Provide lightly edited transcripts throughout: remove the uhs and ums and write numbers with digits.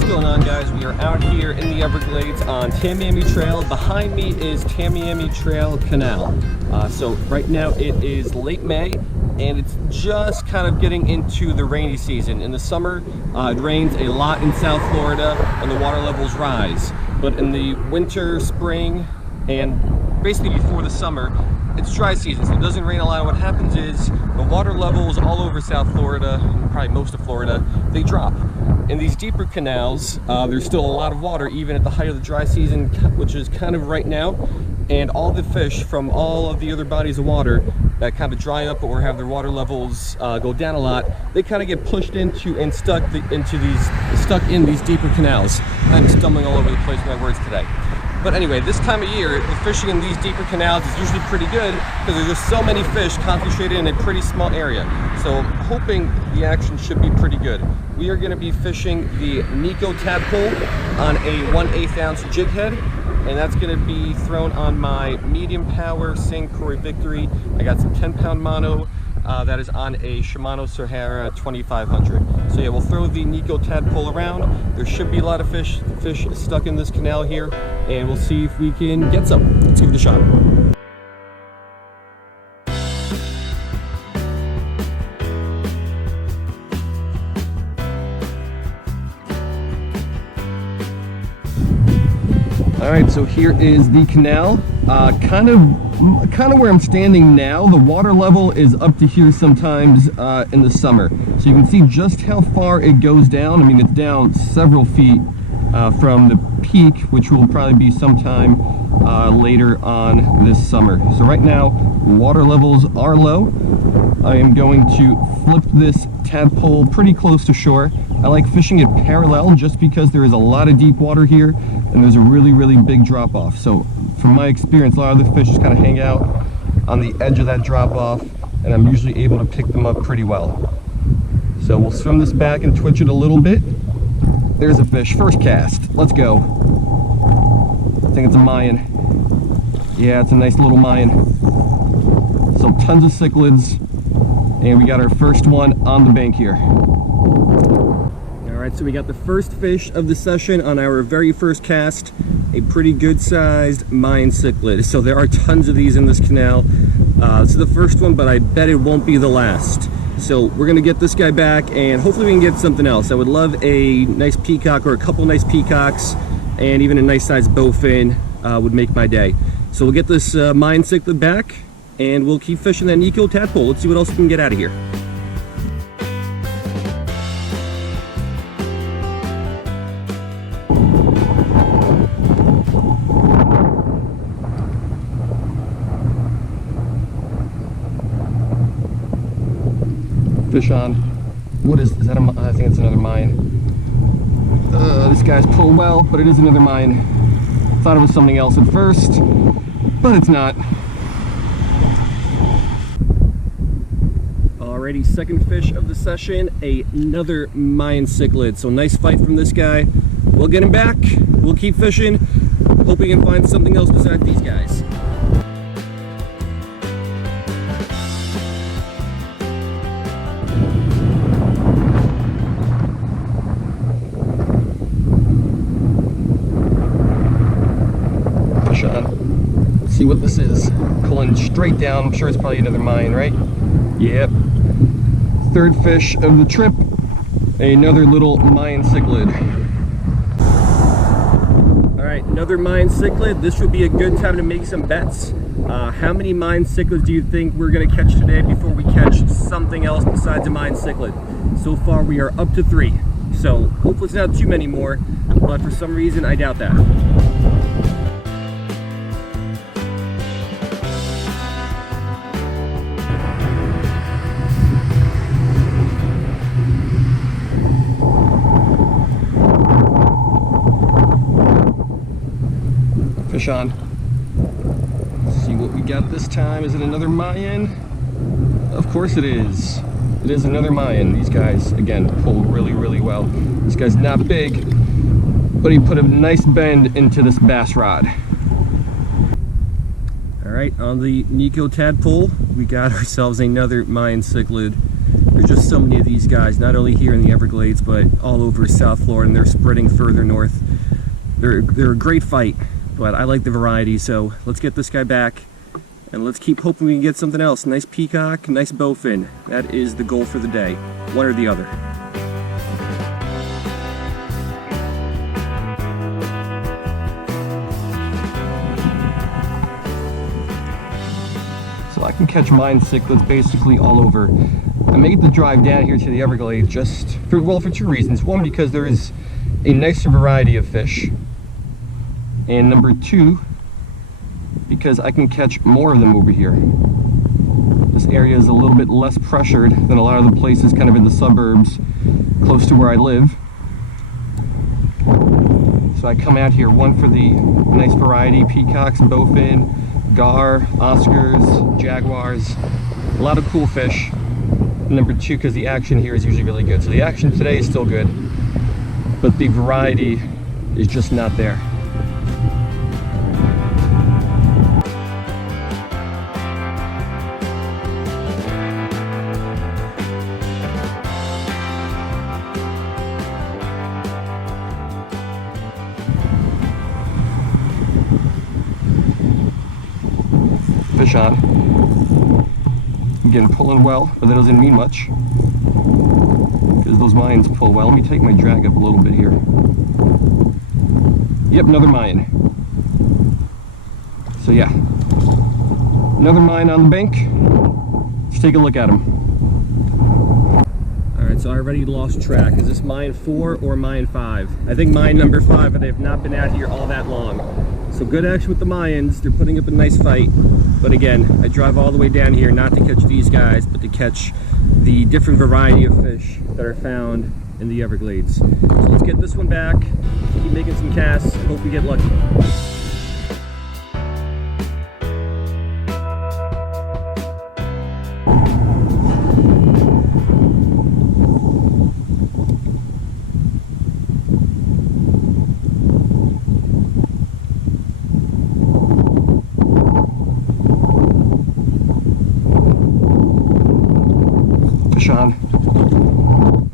What's going on, guys? We are out here in the Everglades on Tamiami Trail. Behind me is Tamiami Trail Canal. So right now it is late May and it's just kind of getting into the rainy season. In the summer, it rains a lot in South Florida and the water levels rise. But in the winter, spring, and basically before the summer, it's dry season, so it doesn't rain a lot. What happens is the water levels all over South Florida, and probably most of Florida, they drop. In these deeper canals, there's still a lot of water even at the height of the dry season, which is kind of right now, and all the fish from all of the other bodies of water that kind of dry up or have their water levels go down a lot, they kind of get pushed into and stuck in these deeper canals. I'm stumbling all over the place with my words today. But anyway, this time of year, the fishing in these deeper canals is usually pretty good because there's just so many fish concentrated in a pretty small area. So I'm hoping the action should be pretty good. We are going to be fishing the Nikko Tadpole on a 1/8 ounce jig head, and that's going to be thrown on my medium power St. Croix Victory. I got some 10-pound mono. That is on a Shimano Sahara 2500. So yeah, we'll throw the Nikko Tadpole around. There should be a lot of fish stuck in this canal here, and we'll see if we can get some. Let's give it a shot. All right, so here is the canal. Kind of where I'm standing now, the water level is up to here sometimes in the summer. So you can see just how far it goes down. I mean, it's down several feet from the peak, which will probably be sometime later on this summer. So right now, water levels are low. I am going to flip this tadpole pretty close to shore. I like fishing it parallel just because there is a lot of deep water here and there's a really big drop off. So from my experience, a lot of the fish just kind of hang out on the edge of that drop off, and I'm usually able to pick them up pretty well. So we'll swim this back and twitch it a little bit. There's a fish, first cast, let's go. I think it's a Mayan. Yeah, it's a nice little Mayan. So tons of cichlids, and we got our first one on the bank here. All right, so we got the first fish of the session on our very first cast, a pretty good sized Mayan cichlid. So there are tons of these in this canal. This is the first one, but I bet it won't be the last. So we're gonna get this guy back and hopefully we can get something else. I would love a nice peacock or a couple nice peacocks, and even a nice sized bowfin would make my day. So we'll get this Mayan cichlid back and we'll keep fishing that Nikko Tadpole. Let's see what else we can get out of here. Fish on. What is that? I think it's another Mayan. This guy's pulled well, but it is another Mayan. Thought it was something else at first, but it's not. Alrighty, second fish of the session, another Mayan cichlid. So nice fight from this guy. We'll get him back. We'll keep fishing. Hope we can find something else besides these guys. See what this is. Pulling straight down. I'm sure it's probably another Mayan, right? Yep. Third fish of the trip. Another little Mayan cichlid. Alright, another Mayan cichlid. This would be a good time to make some bets. How many Mayan cichlids do you think we're going to catch today before we catch something else besides a Mayan cichlid? So far we are up to 3. So hopefully it's not too many more, but for some reason I doubt that. Fish on. Let's see what we got this time. Is it another Mayan? Of course it is. It is another Mayan. These guys, again, pull really well. This guy's not big, but he put a nice bend into this bass rod. All right, on the Nikko Tadpole, we got ourselves another Mayan cichlid. There's just so many of these guys, not only here in the Everglades, but all over South Florida, and they're spreading further north. They're a great fight, but I like the variety, so let's get this guy back, and let's keep hoping we can get something else. Nice peacock, nice bowfin. That is the goal for the day, one or the other. So I can catch Mayan cichlids basically all over. I made the drive down here to the Everglades just for, well, for two reasons. One, because there is a nicer variety of fish. And number two, because I can catch more of them over here. This area is a little bit less pressured than a lot of the places kind of in the suburbs close to where I live. So I come out here, one for the nice variety, peacocks, bowfin, gar, oscars, jaguars, a lot of cool fish. And number two, because the action here is usually really good. So the action today is still good, but the variety is just not there. Fish on. Again, pulling well, but that doesn't mean much because those Mayans pull well. Let me take my drag up a little bit here. Yep, another Mayan. So yeah, another Mayan on the bank. Let's take a look at him. Alright, so I already lost track. Is this Mayan 4 or Mayan 5? I think Mayan number 5, but they have not been out here all that long. So good action with the Mayans. They're putting up a nice fight. But again, I drive all the way down here not to catch these guys, but to catch the different variety of fish that are found in the Everglades. So let's get this one back, keep making some casts, and hope we get lucky.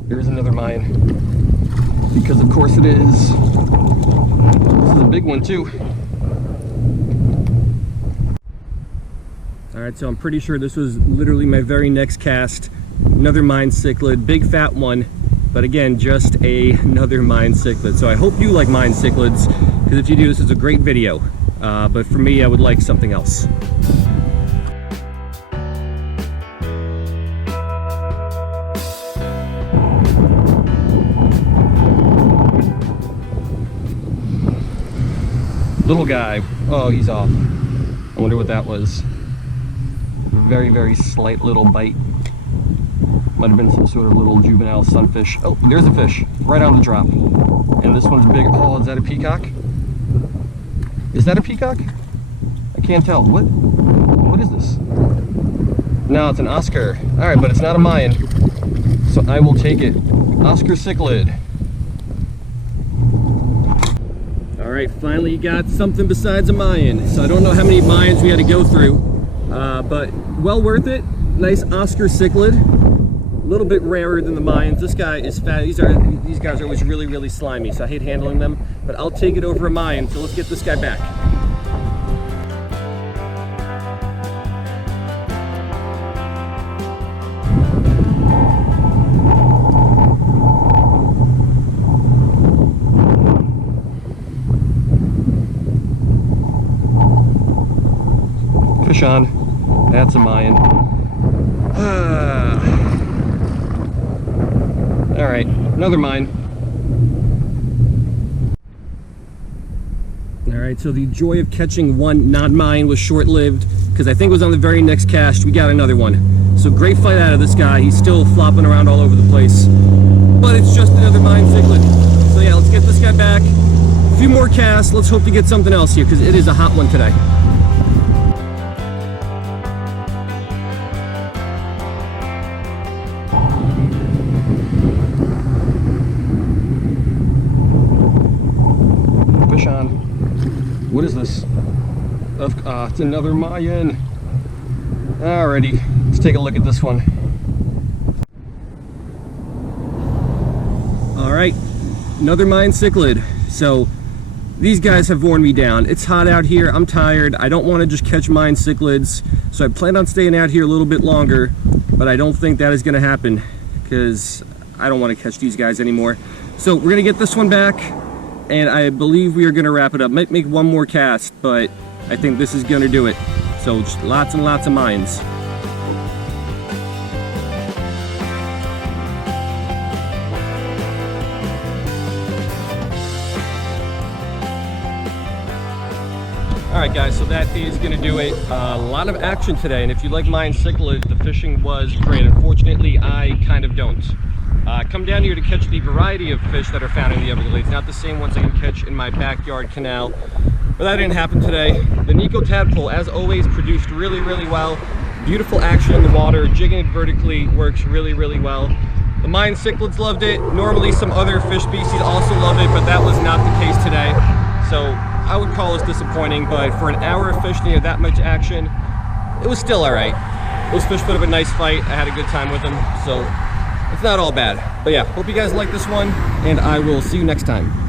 There's another Mayan, because of course it is. This is a big one too. Alright, so I'm pretty sure this was literally my very next cast. Another Mayan cichlid, big fat one, but again, just another Mayan cichlid. So I hope you like Mayan cichlids, because if you do, this is a great video. But for me, I would like something else. Little guy. Oh, he's off. I wonder what that was. Very, very slight little bite. Might have been some sort of little juvenile sunfish. Oh, there's a fish. Right on the drop. And this one's big. Oh, is that a peacock? Is that a peacock? I can't tell. What is this? No, it's an Oscar. Alright, but it's not a Mayan. So I will take it. Oscar cichlid. Alright, finally got something besides a Mayan. So I don't know how many Mayans we had to go through, but well worth it. Nice Oscar cichlid. A little bit rarer than the Mayans. This guy is fat. These guys are always really, really slimy, so I hate handling them, but I'll take it over a Mayan. So let's get this guy back. Fish on. That's a Mayan. Alright, another Mayan. Alright, so the joy of catching one non-Mayan was short-lived, because I think it was on the very next cast we got another one. So great fight out of this guy. He's still flopping around all over the place, but it's just another Mayan cichlid. So yeah, let's get this guy back. A few more casts. Let's hope to get something else here, because it is a hot one today. What is this? It's another Mayan. Alrighty, let's take a look at this one. right, another Mayan cichlid. So these guys have worn me down. It's hot out here, I'm tired, I don't want to just catch Mayan cichlids, so I plan on staying out here a little bit longer, but I don't think that is going to happen because I don't want to catch these guys anymore. So we're going to get this one back, and I believe we are going to wrap it up. Might make one more cast, but I think this is going to do it. So just lots and lots of Mayans. Alright guys, so that is going to do it. A lot of action today, and if you like Mayan cichlids, the fishing was great. Unfortunately, I kind of don't. Come down here to catch the variety of fish that are found in the Everglades, not the same ones I can catch in my backyard canal. But that didn't happen today. The Nikko Tadpole, as always, produced really, really well. Beautiful action in the water, jigging it vertically works really, really well. The Mayan cichlids loved it. Normally some other fish species also love it, but that was not the case today. So I would call this disappointing, but for an hour of fishing and that much action, it was still all right. Those fish put up a nice fight. I had a good time with them, so it's not all bad. But yeah, hope you guys like this one, and I will see you next time.